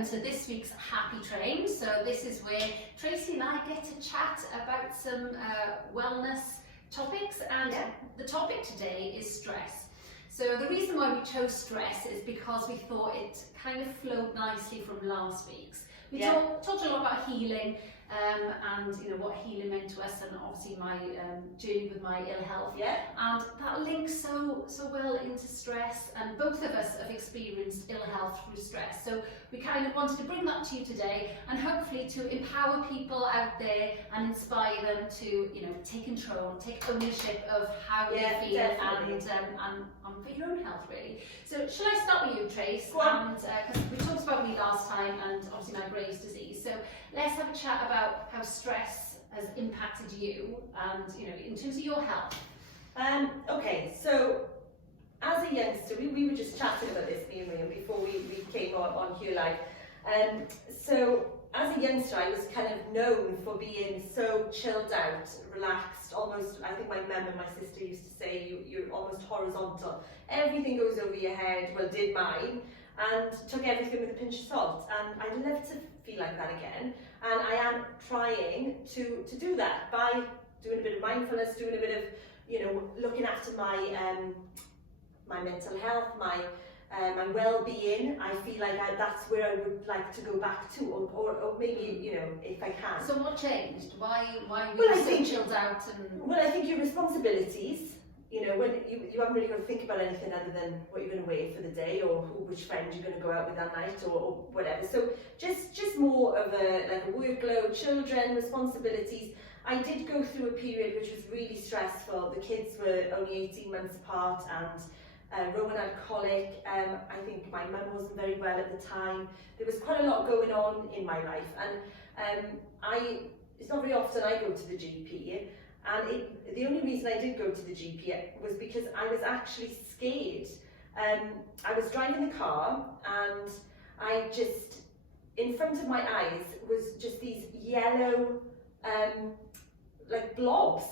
welcome to this week's Happy Train. So this is where Tracy and I get to chat about some wellness topics, and the topic today is stress. So the reason why we chose stress is because we thought it kind of flowed nicely from last week's. We talked a lot about healing and what healing meant to us, and obviously my journey with my ill health. And that links so well into stress, and both of us have experienced ill health through stress. So we kind of wanted to bring that to you today, and hopefully to empower people out there and inspire them to take control, take ownership of how they feel and for your own health, really. So shall I start with you, Trace? Because we talked about me last time, and obviously my Graves' disease. So let's have a chat about how stress has impacted you, and in terms of your health. Okay, so as a youngster, we were just chatting about this, me and Rhian, before we came on here live. So as a youngster, I was kind of known for being so chilled out, relaxed, almost, I think my mum and my sister used to say, you're almost horizontal. Everything goes over your head, well, did mine, and took everything with a pinch of salt. And I'd love to feel like that again. And I am trying to do that by doing a bit of mindfulness, doing a bit of, looking after my my mental health, my well-being. I feel like that's where I would like to go back to, or maybe, if I can. So what changed? Why were you so chilled out? Well, I think your responsibilities, when you haven't really got to think about anything other than what you're going to wear for the day, or which friend you're going to go out with that night, or whatever. So just more of a workload, children, responsibilities. I did go through a period which was really stressful. The kids were only 18 months apart, and Rowan had colic. I think my mum wasn't very well at the time. There was quite a lot going on in my life, and it's not very often I go to the GP, and the only reason I did go to the GP was because I was actually scared. I was driving the car, and I just, in front of my eyes was just these yellow like blobs,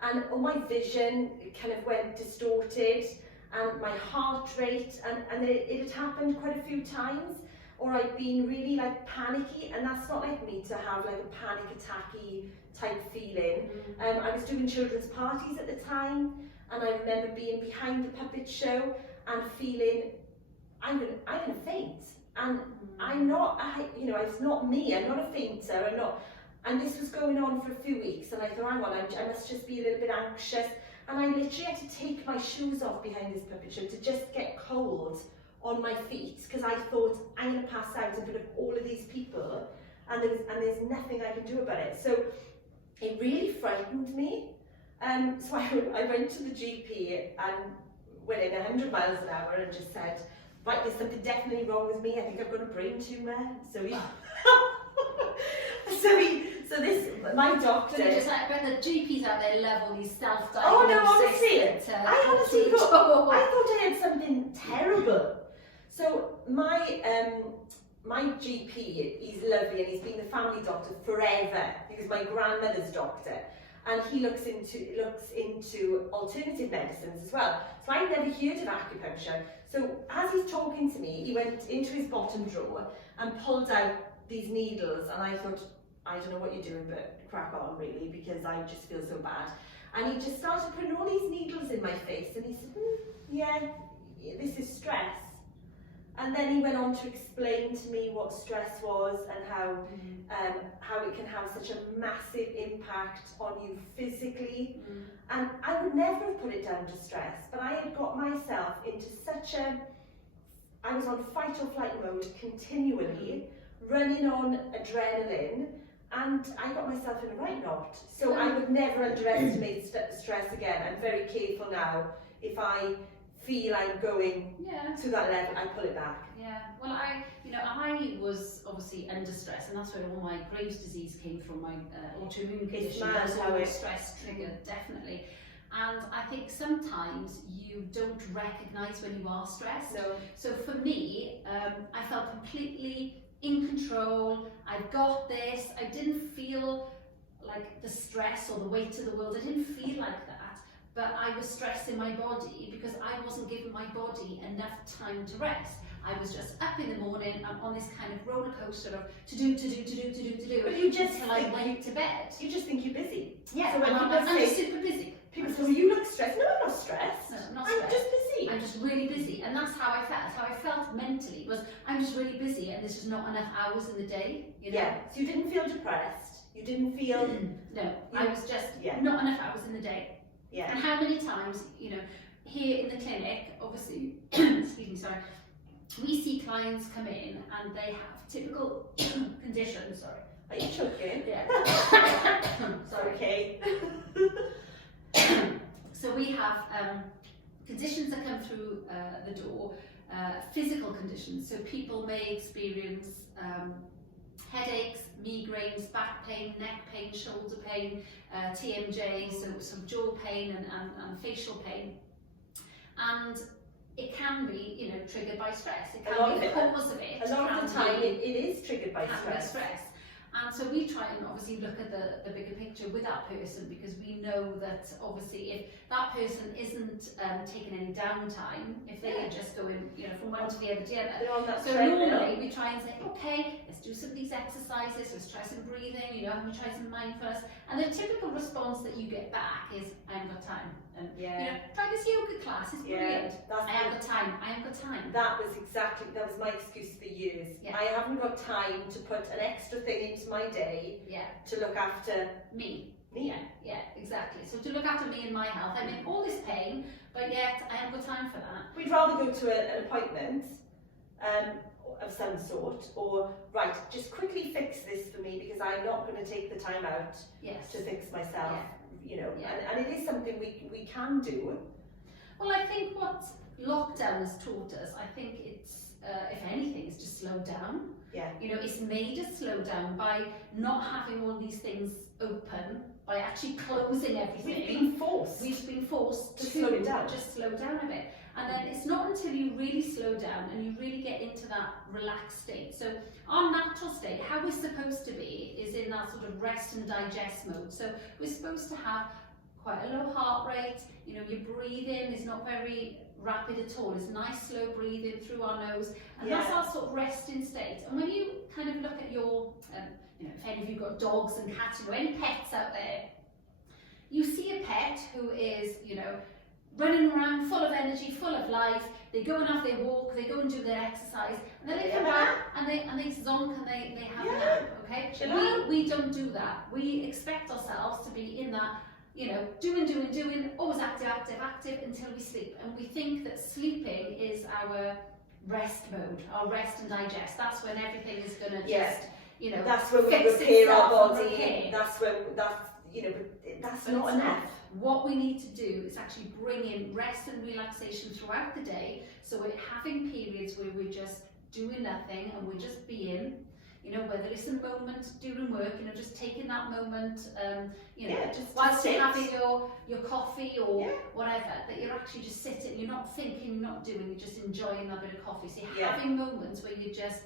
and all my vision kind of went distorted, and my heart rate, and it had happened quite a few times, or I'd been really like panicky, and that's not like me to have like a panic attacky type feeling. I was doing children's parties at the time, and I remember being behind the puppet show and feeling I'm gonna faint, and it's not me. I'm not a fainter. I'm not. And this was going on for a few weeks, and I thought, hang on, I must just be a little bit anxious. And I literally had to take my shoes off behind this puppet show to just get cold on my feet, because I thought, I'm going to pass out in front of all of these people, and there's nothing I can do about it. So it really frightened me. So I went to the GP and went in 100 miles an hour and just said, right, there's something definitely wrong with me. I think I've got a brain tumour. My doctor. So just like when the GPs out there love all these self-diagnoses. Oh no, honestly, I thought I had something terrible. So my GP, he's lovely, and he's been the family doctor forever. He was my grandmother's doctor, and he looks into alternative medicines as well. So I'd never heard of acupuncture. So as he's talking to me, he went into his bottom drawer and pulled out these needles, and I thought, I don't know what you're doing, but crack on, really, because I just feel so bad. And he just started putting all these needles in my face, and he said, yeah, this is stress. And then he went on to explain to me what stress was, and how it can have such a massive impact on you physically. And I would never have put it down to stress, but I had got myself into I was on fight or flight mode continually, running on adrenaline, and I got myself in a right knot. So I would never underestimate stress again. I'm very careful now. If I feel I'm going to that level, I pull it back. Yeah, well, I was obviously under stress, and that's where all my Graves' disease came from, my autoimmune condition. That's how stress triggered, definitely. And I think sometimes you don't recognise when you are stressed. No. So for me, I felt completely in control. I've got this. I didn't feel like the stress or the weight of the world. I didn't feel like that. but I was stressing my body because I wasn't giving my body enough time to rest. I was just up in the morning, I'm on this kind of roller coaster of to do, But you just until I went to bed. You just think you're busy. Yeah, so when I'm just super busy. People say, you look stressed. No, I'm not stressed. No, I'm not I'm stressed. just busy. I'm just really busy, and that's how I felt. How I felt mentally was I'm just really busy, and there's just not enough hours in the day. You know? Yeah. So you didn't feel depressed. You didn't feel. No, I was just Yeah. not enough hours in the day. Yeah. And how many times, you know, here in the clinic, obviously, excuse me, sorry, we see clients come in and they have typical conditions. Sorry. Are you choking? Yeah. Sorry. Okay. So we have conditions that come through the door, physical conditions. So people may experience headaches, migraines, back pain, neck pain, shoulder pain, TMJ, so some jaw pain and facial pain. And it can be, you know, triggered by stress. It can be the cause of it. A lot of the time it is triggered by stress. And so we try and obviously look at the bigger picture with that person, because we know that obviously if that person isn't taking any downtime, if they are just going, you know, from one to the other, so normally we try and say, okay, let's do some of these exercises, let's try some breathing, you know, and we try some mindfulness. And the typical response that you get back is, I haven't got time. And you know, try this yoga class, it's brilliant. I haven't got time, I haven't got time. That was my excuse for years. Yeah. I haven't got time to put an extra thing into my day to look after me. Yeah, exactly. So to look after me and my health, I'm in all this pain, but yet I haven't got time for that. We'd rather go to an appointment of some sort, or right, just quickly fix this for me because I'm not going to take the time out to fix myself. You know, and it is something we can do. Well, I think what lockdown has taught us, I think it's, if anything, is to slow down. Yeah. You know, it's made us slow down by not having all these things open, by actually closing everything. We've been forced to slow it down. Just slow down a bit. And then it's not until you really slow down and you really get into that relaxed state. So our natural state, how we're supposed to be, is in that sort of rest and digest mode. So we're supposed to have quite a low heart rate. You know, your breathing is not very rapid at all. It's nice slow breathing through our nose, and that's our sort of resting state. And when you kind of look at your, you know, if any of you got dogs and cats, you know, any pets out there, you see a pet who is, you know, running around, full of energy, full of life. They go and have their walk, they go and do their exercise, and then they come back and they zonk and they have a nap. Okay, we don't do that. We expect ourselves to be in that, you know, doing, always active until we sleep. And we think that sleeping is our rest mode, our rest and digest. That's when everything is going to just, you know, that's when we repair our body. That's when, you know, but that's not enough. What we need to do is actually bring in rest and relaxation throughout the day. So we're having periods where we're just doing nothing and we're just being. You know, whether it's a moment during work, you know, just taking that moment, you know, just whilst you're having your coffee or whatever, that you're actually just sitting, you're not thinking, you're not doing, you're just enjoying that bit of coffee. So you're having moments where you just,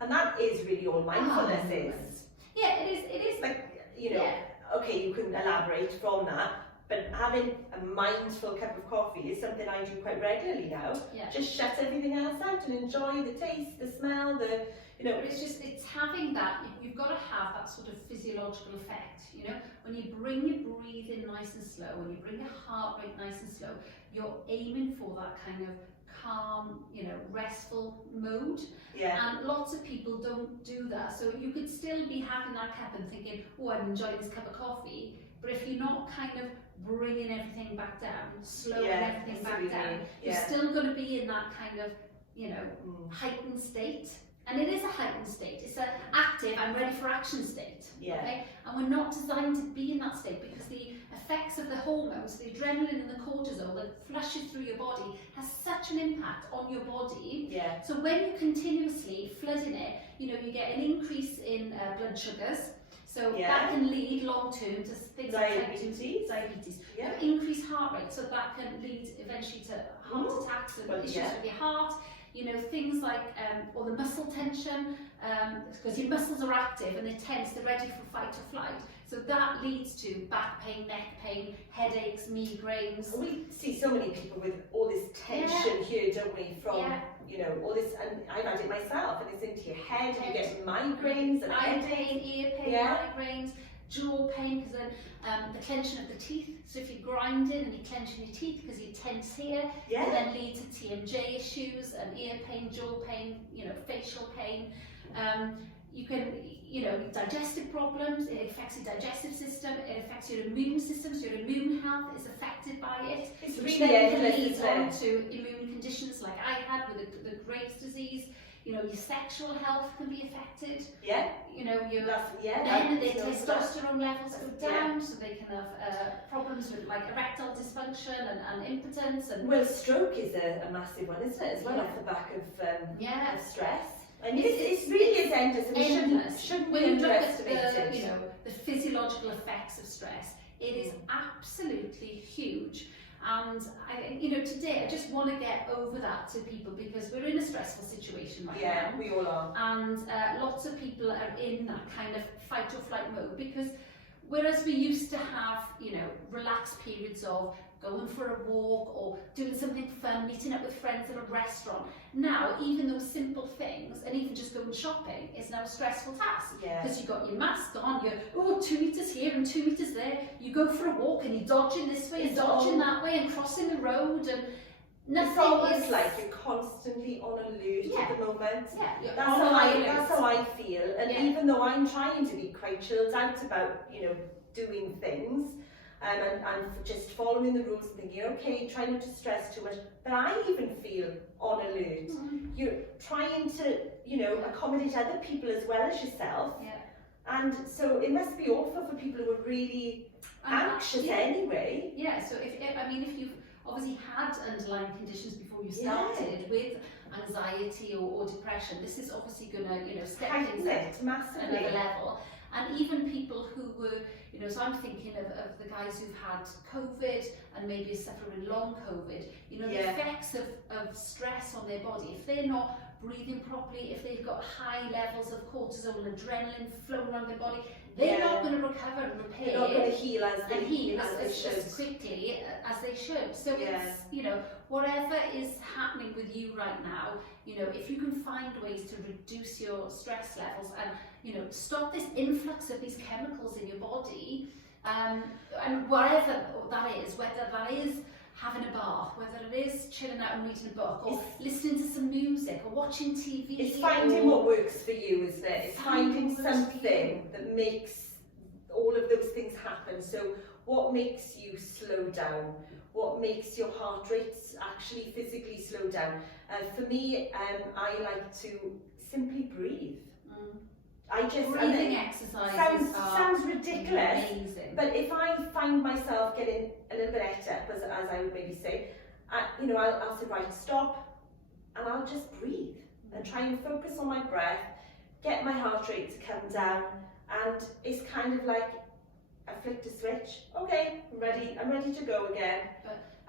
And that is really all mindfulness is. Yeah, it is. Like, you know, okay, you can elaborate from that, but having a mindful cup of coffee is something I do quite regularly now. Yeah. Just shut everything else out and enjoy the taste, the smell, the, you know. But it's having that, you've got to have that sort of physiological effect, you know. When you bring your breathing nice and slow, when you bring your heart rate nice and slow, you're aiming for that kind of calm, you know, restful mode. Yeah. And lots of people don't do that. So you could still be having that cup and thinking, oh, I'm enjoying this cup of coffee. But if you're not kind of bringing everything back down, slowing everything back down, you're still going to be in that kind of, you know, heightened state. And it is a heightened state. It's an active, I'm ready for action state. Okay? And we're not designed to be in that state because the effects of the hormones, the adrenaline and the cortisol that flushes through your body has such an impact on your body. Yeah. So when you're continuously flooding it, you know, you get an increase in blood sugars. So that can lead long term to things like diabetes. Increased heart rate, so that can lead eventually to heart attacks and issues with your heart. you know, things like, or the muscle tension, because your muscles are active and they're tense, they're ready for fight or flight. So that leads to back pain, neck pain, headaches, migraines. We see so many people with all this tension here, don't we, from, you know, all this, and I've had it myself, and it's into your head, and you get migraines and eye pain, ear pain, migraines, jaw pain, because then the clenching of the teeth. So if you're grinding and you're clenching your teeth because you're tense here, it then leads to TMJ issues and ear pain, jaw pain, you know, facial pain. You can, you know, digestive problems, it affects your digestive system, it affects your immune system, so your immune health is affected by it. It's which really then leads on to immune conditions like I had with the Graves' disease. You know, your sexual health can be affected. You know, your then their testosterone levels go down, so they can have problems with like erectile dysfunction and impotence. And well, stroke is a massive one, isn't it? As well, off the back of stress. I mean, it's really endless. And shouldn't when you look at the, you know, the physiological effects of stress, it is absolutely huge. And you know, today I just want to get over that to people because we're in a stressful situation right now. Yeah, we all are. And lots of people are in that kind of fight or flight mode because whereas we used to have, you know, relaxed periods of going for a walk or doing something fun, meeting up with friends at a restaurant. Now, even those simple things, and even just going shopping, is now a stressful task. Because you've got your mask on, you're 2 meters here and 2 meters there. You go for a walk and you're dodging this way and dodging that way and crossing the road and nothing. It's almost like you're constantly on alert at the moment. That's how I feel. And even though I'm trying to be quite chilled out about, you know, doing things, and just following the rules and thinking, okay, try not to stress too much. But I even feel on alert. You're trying to, you know, accommodate other people as well as yourself. And so it must be awful for people who are really anxious anyway. So if you've obviously had underlying conditions before you started with anxiety or depression, this is obviously going to, you know, step things up massively. Another level. And even people who were, you know, so I'm thinking of the guys who've had COVID and maybe are suffering long COVID, you know, the effects of stress on their body, if they're not breathing properly, if they've got high levels of cortisol and adrenaline flowing around their body, they're not going to recover and repair. They're not going to heal as quickly as they should. So it's, you know, whatever is happening with you right now, you know, if you can find ways to reduce your stress levels and, you know, stop this influx of these chemicals in your body, and whatever that is, whether that is having a bath, whether it is chilling out and reading a book, or listening to some music, or watching TV. It's finding what works for you, isn't it? It's finding something that makes all of those things happen. So what makes you slow down? What makes your heart rate actually physically slow down? For me, I like to simply breathe. Breathing exercises sounds ridiculous, amazing. But if I find myself getting a little bit et up, as I would maybe say, you know, I'll say, right, stop, and I'll just breathe and try and focus on my breath, get my heart rate to come down, and it's kind of like I flicked a switch. Okay, I'm ready to go again.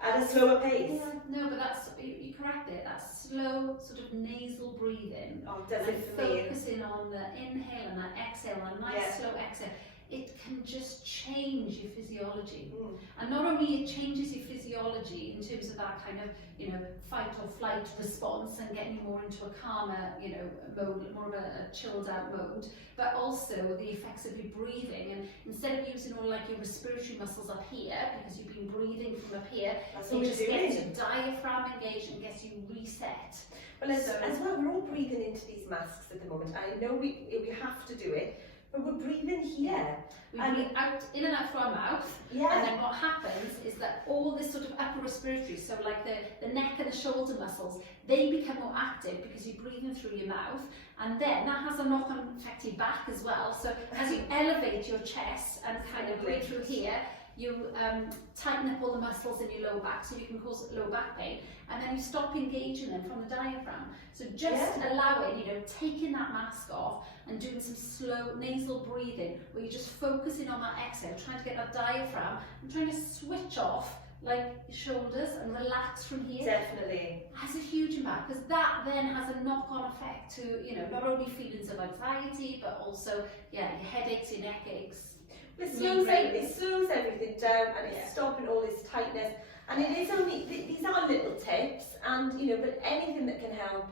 At a slower pace. No, but that's, you correct it, that's slow sort of nasal breathing. Does it for me? Focusing on the inhale and that exhale, and a nice slow exhale. It can just change your physiology. And not only it changes your physiology in terms of that kind of, you know, fight or flight response and getting you more into a calmer, you know, mode, more of a chilled out mode, but also the effects of your breathing. And instead of using all like your respiratory muscles up here, because you've been breathing from up here, it just gets your diaphragm engaged and gets you reset. Well, as well, we're all breathing into these masks at the moment. I know we have to do it, but we're breathing here. We breathe out, in and out through our mouth, and then what happens is that all this sort of upper respiratory, so like the neck and the shoulder muscles, they become more active because you're breathing through your mouth, and then that has a knock-on effect to your back as well. So as you elevate your chest and kind of breathe through here, you tighten up all the muscles in your lower back, so you can cause low back pain, and then you stop engaging them from the diaphragm. So just allowing, you know, taking that mask off and doing some slow nasal breathing, where you're just focusing on that exhale, trying to get that diaphragm and trying to switch off like your shoulders and relax from here. Definitely. Has a huge impact, because that then has a knock-on effect to, you know, not only feelings of anxiety, but also, yeah, your headaches, your neck aches. It slows everything down, and it's stopping all this tightness. And it is only, these are little tips, and you know, but anything that can help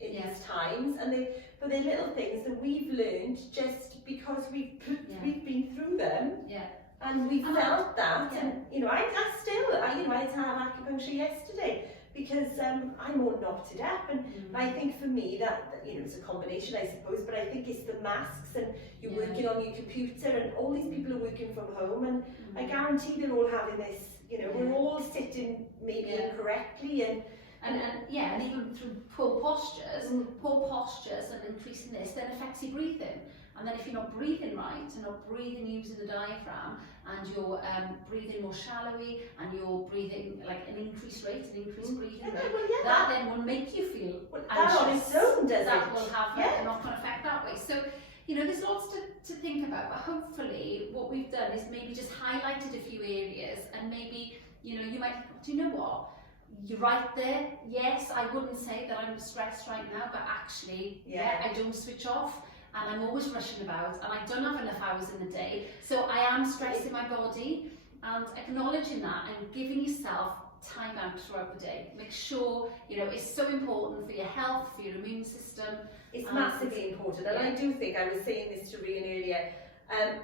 in these times, and they're little things that we've learned just because we've been through them. Yeah. And we felt that, and you know, I had to have acupuncture yesterday because I'm all knotted up, and I think for me that, you know, it's a combination, I suppose, but I think it's the masks, and you're working on your computer, and all these people are working from home, and I guarantee they're all having this, you know, we're all sitting maybe incorrectly, and even through poor postures and increasing this then affects your breathing. And then if you're not breathing right, and not breathing using the diaphragm, and you're breathing more shallowly, and you're breathing like an increased rate, an increased breathing rate, that then will make you feel anxious. That on its own does that will have a knock-on effect that way. So, you know, there's lots to think about, but hopefully what we've done is maybe just highlighted a few areas, and maybe, you know, you might, do you know what? You're right there. Yes, I wouldn't say that I'm stressed right now, but actually, I don't switch off. And I'm always rushing about, and I don't have enough hours in the day, so I am stressing my body. And acknowledging that and giving yourself time out throughout the day. Make sure, you know, it's so important for your health, for your immune system. It's massively important, and I do think, I was saying this to Rhian earlier,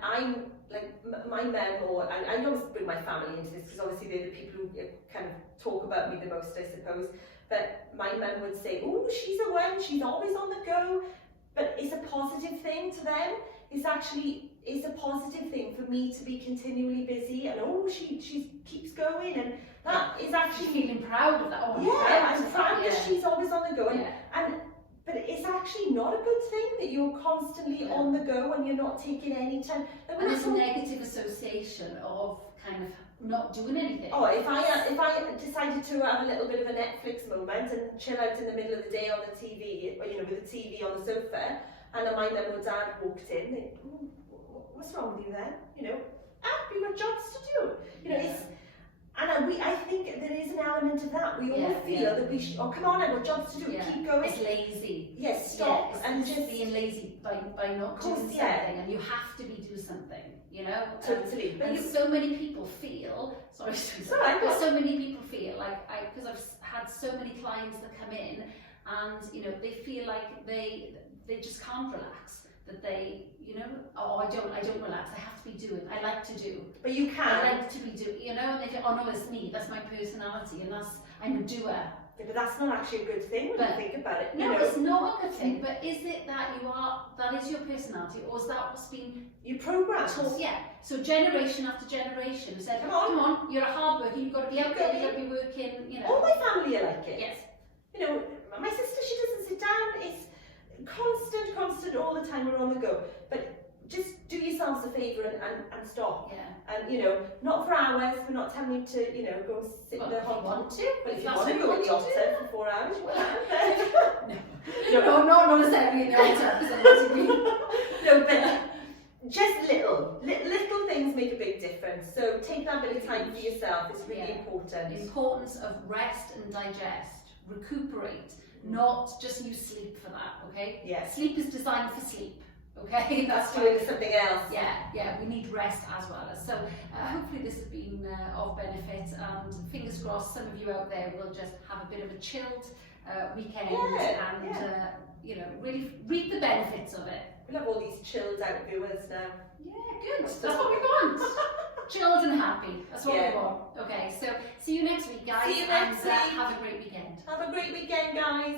I'm like my mum, or I always bring my family into this because obviously they're the people who kind of talk about me the most, I suppose. But my mum would say, "Oh, she's a one, she's always on the go." But it's a positive thing to them. It's a positive thing for me to be continually busy, and she keeps going, and that is actually feeling proud of that. I'm proud that she's always on the go, but it's actually not a good thing that you're constantly on the go and you're not taking any time. And there's a negative association of kind of not doing anything. Oh, if I decided to have a little bit of a Netflix moment and chill out in the middle of the day on the TV, or, you know, with the TV on the sofa, and my mum or dad walked in, they, what's wrong with you then? You know, you've got jobs to do. You know, it's, and I think there is an element of that. We all feel that we should, oh come on, I've got jobs to do, keep going. It's lazy. Yes, stop. It's and just being lazy by not doing something, and you have to do something. You know, totally. But so many people feel, so many people feel like, because I've had so many clients that come in, and you know, they feel like they just can't relax. That they, you know, I don't relax. I have to be doing. I like to do. But you can. I like to be doing. You know, and they think, oh no, it's me. That's my personality, and I'm a doer. Yeah, but that's not actually a good thing when you think about it. No, it's not a good thing. But is it that that is your personality, or is that what's been programmed? Yeah. So generation after generation said, come on, you're a hard worker. You've got to be out there. You've got to be working. You know. All my family are like it. Yes. You know, my sister, she doesn't sit down. It's constant all the time. We're on the go. But just do yourselves a favour and stop. Yeah. And you know, not for hours. We're not telling you to, you know, go and sit in the hot want to. But if you want to go in the hot tub for 4 hours, you can. No, not necessarily in the hot tub. No, but just little things make a big difference. So take that bit of time for yourself. It's really important. The importance of rest and digest, recuperate, not just use sleep for that. Okay. Yeah. Sleep is designed for sleep. Okay, that's doing something else. Yeah, we need rest as well. So hopefully this has been of benefit, and fingers crossed some of you out there will just have a bit of a chilled weekend and you know, really reap the benefits of it. We'll have all these chilled out viewers now. Yeah, good. That's what we want. Chilled and happy. That's what we want. Okay, so see you next week, guys. See you next week. Have a great weekend. Have a great weekend, guys.